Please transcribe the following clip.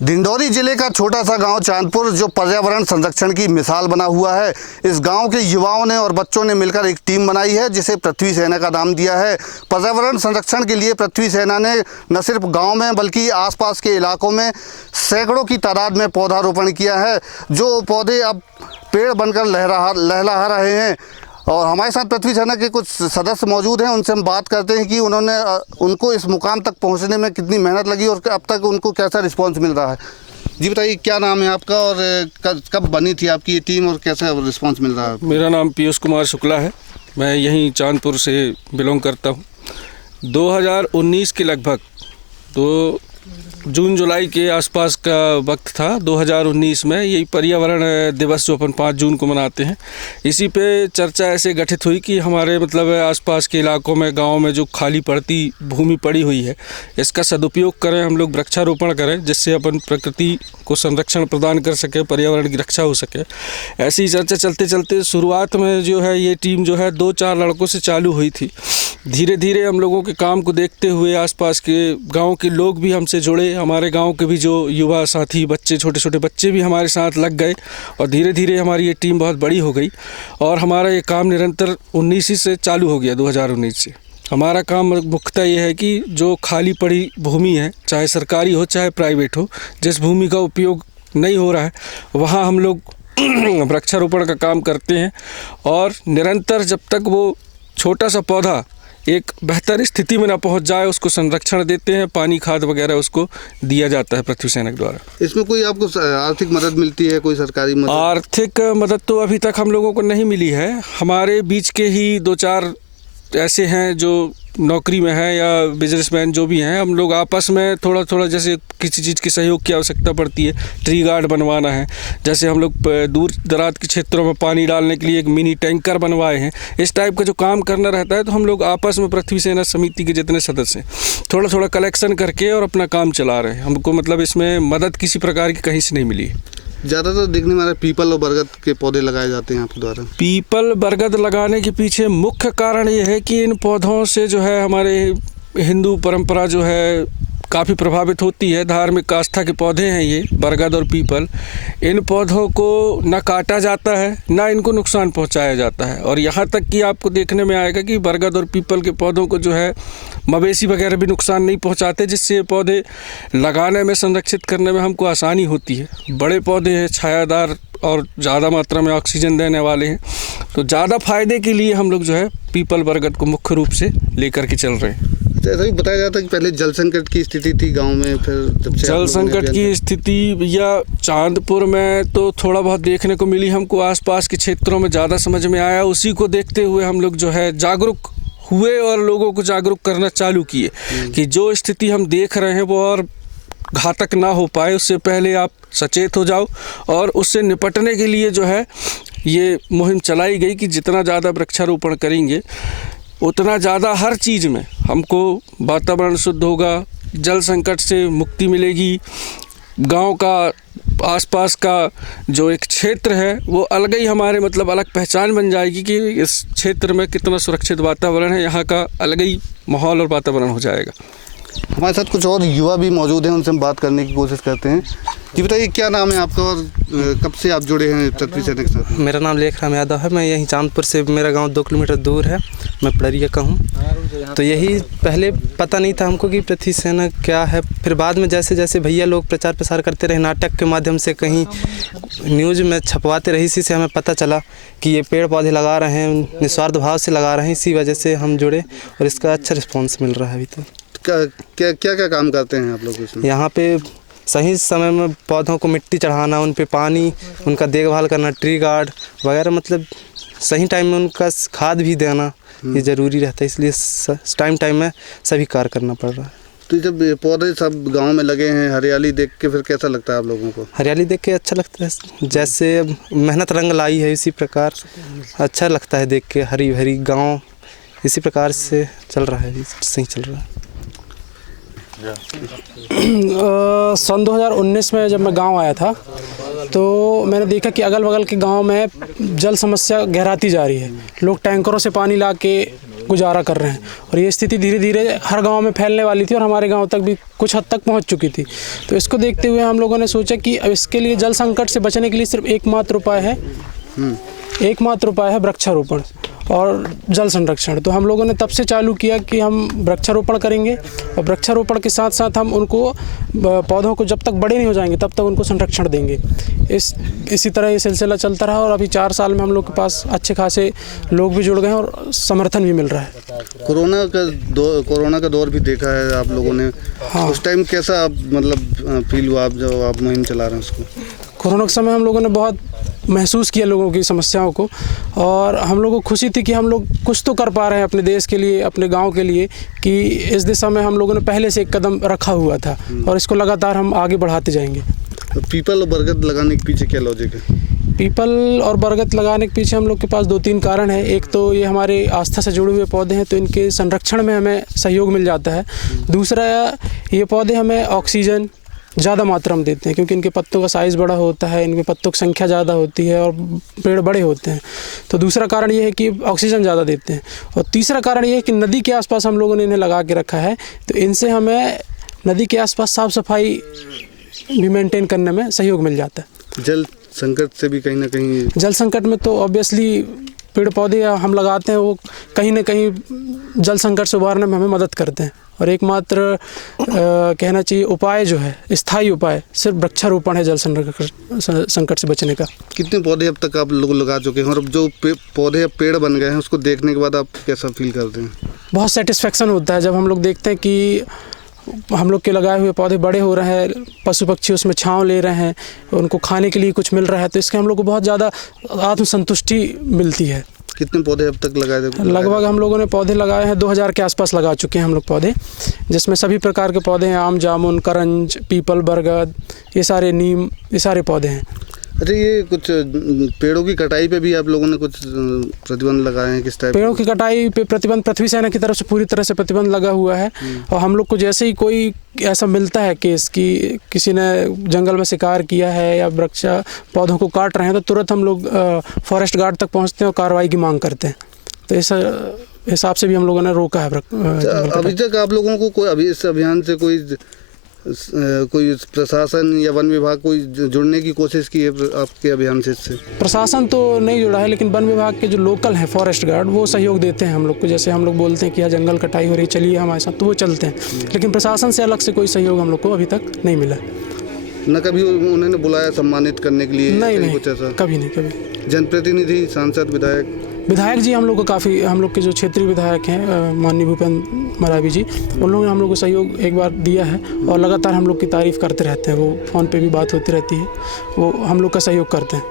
डिंडौरी जिले का छोटा सा गांव चांदपुर जो पर्यावरण संरक्षण की मिसाल बना हुआ है। इस गांव के युवाओं ने और बच्चों ने मिलकर एक टीम बनाई है जिसे पृथ्वी सेना का नाम दिया है। पर्यावरण संरक्षण के लिए पृथ्वी सेना ने न सिर्फ गांव में बल्कि आसपास के इलाकों में सैकड़ों की तादाद में पौधारोपण किया है, जो पौधे अब पेड़ बनकर लहलहा रहे हैं। और हमारे साथ पृथ्वी सेना के कुछ सदस्य मौजूद हैं, उनसे हम बात करते हैं कि उनको इस मुकाम तक पहुंचने में कितनी मेहनत लगी और अब तक उनको कैसा रिस्पांस मिल रहा है। जी बताइए, क्या नाम है आपका और कब बनी थी आपकी ये टीम और कैसा रिस्पांस मिल रहा है? मेरा नाम पीयूष कुमार शुक्ला है, मैं यहीं चांदपुर से बिलोंग करता हूँ। 2019 के लगभग तो जून जुलाई के आसपास का वक्त था। 2019 में यही पर्यावरण दिवस जो अपन 5 जून को मनाते हैं, इसी पे चर्चा ऐसे गठित हुई कि हमारे मतलब आसपास के इलाकों में, गांव में जो खाली पड़ती भूमि पड़ी हुई है, इसका सदुपयोग करें, हम लोग वृक्षारोपण करें, जिससे अपन प्रकृति को संरक्षण प्रदान कर सके, पर्यावरण की रक्षा हो सके। ऐसी चर्चा चलते चलते शुरुआत में जो है ये टीम जो है 2-4 लड़कों से चालू हुई थी। धीरे धीरे हम लोगों के काम को देखते हुए आसपास के गाँव के लोग भी हमसे जुड़े, हमारे गांव के भी जो युवा साथी बच्चे, छोटे छोटे बच्चे भी हमारे साथ लग गए और धीरे धीरे हमारी ये टीम बहुत बड़ी हो गई। और हमारा ये काम निरंतर 19 से चालू हो गया। 2019 से हमारा काम मुख्यतः ये है कि जो खाली पड़ी भूमि है, चाहे सरकारी हो चाहे प्राइवेट हो, जिस भूमि का उपयोग नहीं हो रहा है वहाँ हम लोग वृक्षारोपण का काम करते हैं। और निरंतर जब तक वो छोटा सा पौधा एक बेहतर स्थिति में ना पहुंच जाए, उसको संरक्षण देते हैं, पानी खाद वगैरह उसको दिया जाता है पृथ्वी सेना के द्वारा। इसमें कोई आपको आर्थिक मदद मिलती है, कोई सरकारी मदद? आर्थिक मदद तो अभी तक हम लोगों को नहीं मिली है। हमारे बीच के ही 2-4 ऐसे हैं जो नौकरी में है या बिजनेसमैन जो भी हैं, हम लोग आपस में थोड़ा थोड़ा, जैसे किसी चीज़ की सहयोग की आवश्यकता पड़ती है, ट्री गार्ड बनवाना है, जैसे हम लोग दूर दराज के क्षेत्रों में पानी डालने के लिए एक मिनी टैंकर बनवाए हैं, इस टाइप का जो काम करना रहता है, तो हम लोग आपस में पृथ्वी सेना समिति के जितने सदस्य हैं थोड़ा थोड़ा कलेक्शन करके और अपना काम चला रहे हैं। हमको मतलब इसमें मदद किसी प्रकार की कहीं से नहीं मिली है। ज़्यादातर देखने में पीपल और बरगद के पौधे लगाए जाते हैं आपके द्वारा। पीपल बरगद लगाने के पीछे मुख्य कारण ये है कि इन पौधों से जो है हमारे हिंदू परंपरा जो है काफ़ी प्रभावित होती है। धार्मिक आस्था के पौधे हैं ये बरगद और पीपल। इन पौधों को न काटा जाता है, न इनको नुकसान पहुंचाया जाता है। और यहाँ तक कि आपको देखने में आएगा कि बरगद और पीपल के पौधों को जो है मवेशी वगैरह भी नुकसान नहीं पहुंचाते, जिससे ये पौधे लगाने में, संरक्षित करने में हमको आसानी होती है। बड़े पौधे हैं, छायादार और ज़्यादा मात्रा में ऑक्सीजन देने वाले हैं, तो ज़्यादा फायदे के लिए हम लोग जो है पीपल बरगद को मुख्य रूप से लेकर के चल रहे हैं। ऐसा भी बताया जाता है कि पहले जल संकट की स्थिति थी गांव में, फिर जल संकट की स्थिति भैया चांदपुर में तो थोड़ा बहुत देखने को मिली, हमको आसपास के क्षेत्रों में ज़्यादा समझ में आया। उसी को देखते हुए हम लोग जो है जागरूक हुए और लोगों को जागरूक करना चालू किए कि जो स्थिति हम देख रहे हैं वो और घातक ना हो पाए, उससे पहले आप सचेत हो जाओ। और उससे निपटने के लिए जो है ये मुहिम चलाई गई कि जितना ज़्यादा वृक्षारोपण करेंगे उतना ज़्यादा हर चीज़ में हमको वातावरण शुद्ध होगा, जल संकट से मुक्ति मिलेगी, गांव का आसपास का जो एक क्षेत्र है वो अलग ही हमारे मतलब अलग पहचान बन जाएगी कि इस क्षेत्र में कितना सुरक्षित वातावरण है, यहाँ का अलग ही माहौल और वातावरण हो जाएगा। हमारे साथ कुछ और युवा भी मौजूद हैं, उनसे हम बात करने की कोशिश करते हैं। जी बताइए, क्या नाम है आपका और कब से आप जुड़े हैं पृथ्वी सेना के साथ? मेरा नाम लेखराम यादव है, मैं यहीं चांदपुर से, मेरा गांव 2 किलोमीटर दूर है, मैं पड़रिया का हूँ। तो यही पहले पता नहीं था हमको कि पृथ्वी सेना क्या है। फिर बाद में जैसे जैसे भैया लोग प्रचार प्रसार करते रहे, नाटक के माध्यम से, कहीं न्यूज़ में छपवाते रहे, इसी से हमें पता चला कि ये पेड़ पौधे लगा रहे हैं, निस्वार्थ भाव से लगा रहे हैं। इसी वजह से हम जुड़े और इसका अच्छा रिस्पॉन्स मिल रहा है अभी। तो क्या क्या काम करते हैं आप लोग इसमें? यहाँ पे सही समय में पौधों को मिट्टी चढ़ाना, उन पे पानी, उनका देखभाल करना, ट्री गार्ड वगैरह, मतलब सही टाइम में उनका खाद भी देना ये ज़रूरी रहता है, इसलिए टाइम में सभी कार्य करना पड़ रहा है। तो जब पौधे सब गांव में लगे हैं, हरियाली देख के फिर कैसा लगता है आप लोगों को? हरियाली देख के अच्छा लगता है, जैसे मेहनत रंग लाई है, इसी प्रकार अच्छा लगता है देख के। हरी भरी गाँव इसी प्रकार से चल रहा है, सही चल रहा है। सन 2019 में जब मैं गांव आया था तो मैंने देखा कि अगल बगल के गांव में जल समस्या गहराती जा रही है। लोग टैंकरों से पानी ला के गुजारा कर रहे हैं। और ये स्थिति धीरे धीरे हर गांव में फैलने वाली थी और हमारे गांव तक भी कुछ हद तक पहुंच चुकी थी। तो इसको देखते हुए हम लोगों ने सोचा कि अब इसके लिए जल संकट से बचने के लिए सिर्फ एकमात्र उपाय है वृक्षारोपण और जल संरक्षण। तो हम लोगों ने तब से चालू किया कि हम वृक्षारोपण करेंगे और वृक्षारोपण के साथ साथ हम उनको पौधों को जब तक बड़े नहीं हो जाएंगे तब तक उनको संरक्षण देंगे। इसी तरह ये सिलसिला चलता रहा और अभी 4 साल में हम लोग के पास अच्छे खासे लोग भी जुड़ गए हैं और समर्थन भी मिल रहा है। कोरोना का दौर भी देखा है आप लोगों ने। हाँ। उस टाइम कैसा आप मतलब फील हुआ आप जब आप मुहिम चला रहे हैं उसको? कोरोना के समय हम लोगों ने बहुत महसूस किया लोगों की समस्याओं को और हम लोगों को खुशी थी कि हम लोग कुछ तो कर पा रहे हैं अपने देश के लिए, अपने गांव के लिए, कि इस दिशा में हम लोगों ने पहले से एक कदम रखा हुआ था और इसको लगातार हम आगे बढ़ाते जाएंगे। तो पीपल और बरगद लगाने के पीछे क्या लॉजिक है? पीपल और बरगद लगाने के पीछे हम लोग के पास 2-3 कारण हैं। एक तो ये हमारे आस्था से जुड़े हुए पौधे हैं तो इनके संरक्षण में हमें सहयोग मिल जाता है। दूसरा, ये पौधे हमें ऑक्सीजन ज़्यादा मात्रा में देते हैं क्योंकि इनके पत्तों का साइज़ बड़ा होता है, इनके पत्तों की संख्या ज़्यादा होती है और पेड़ बड़े होते हैं। तो दूसरा कारण ये है कि ऑक्सीजन ज़्यादा देते हैं। और तीसरा कारण ये है कि नदी के आसपास हम लोगों ने इन्हें लगा के रखा है तो इनसे हमें नदी के आसपास साफ़ सफाई भी मेंटेन करने में सहयोग मिल जाता है। जल संकट से भी कहीं ना कहीं, जल संकट में तो ऑब्वियसली पेड़ पौधे हम लगाते हैं वो कहीं ना कहीं जल संकट से उबारने में हमें मदद करते हैं। और एकमात्र कहना चाहिए उपाय जो है, स्थायी उपाय, सिर्फ वृक्षारोपण है जल संकट से बचने का। कितने पौधे अब तक आप लोग लगा चुके हैं और अब जो पौधे अब पेड़ बन गए हैं उसको देखने के बाद आप कैसा फील करते हैं? बहुत सेटिस्फेक्शन होता है जब हम लोग देखते हैं कि हम लोग के लगाए हुए पौधे बड़े हो रहे हैं, पशु पक्षी उसमें छांव ले रहे हैं, उनको खाने के लिए कुछ मिल रहा है, तो इसके हम लोग को बहुत ज़्यादा आत्मसंतुष्टि मिलती है। कितने पौधे अब तक लगाए थे? लगभग हम लोगों ने पौधे लगाए हैं 2000 के आसपास लगा चुके हैं हम लोग पौधे, जिसमें सभी प्रकार के पौधे हैं, आम, जामुन, करंज, पीपल, बरगद, ये सारे नीम, ये सारे पौधे हैं। अच्छा, ये कुछ पेड़ों की कटाई पे भी आप लोगों ने कुछ प्रतिबंध लगाए हैं? किस टाइप? पेड़ों की कटाई पे प्रतिबंध पृथ्वी सेना की तरफ से पूरी तरह से प्रतिबंध लगा हुआ है। और हम लोग को जैसे ही कोई ऐसा मिलता है केस कि किसी ने जंगल में शिकार किया है या वृक्ष पौधों को काट रहे हैं तो तुरंत हम लोग फॉरेस्ट गार्ड तक पहुंचते हैं और कार्रवाई की मांग करते हैं। तो इस हिसाब से भी हम लोगों ने रोका है। अभी तक आप लोगों को कोई अभी इस अभियान से कोई प्रशासन या वन विभाग कोई जुड़ने की कोशिश की है आपके अभियान से? इससे प्रशासन तो नहीं जुड़ा है, लेकिन वन विभाग के जो लोकल हैं फॉरेस्ट गार्ड वो सहयोग देते हैं हम लोग को। जैसे हम लोग बोलते हैं कि यहाँ जंगल कटाई हो रही, चलिए हमारे साथ, तो वो चलते हैं। लेकिन प्रशासन से अलग से कोई सहयोग हम लोग को अभी तक नहीं मिला। न कभी उन्होंने बुलाया सम्मानित करने के लिए? नहीं, कुछ ऐसा कभी नहीं। जनप्रतिनिधि, सांसद, विधायक जी हम लोग को काफ़ी, हम लोग के जो क्षेत्रीय विधायक हैं माननीय भूपेंद्र मरावी जी, उन लोगों ने हम लोग को सहयोग एक बार दिया है और लगातार हम लोग की तारीफ़ करते रहते हैं। वो फ़ोन पे भी बात होती रहती है, वो हम लोग का सहयोग करते हैं।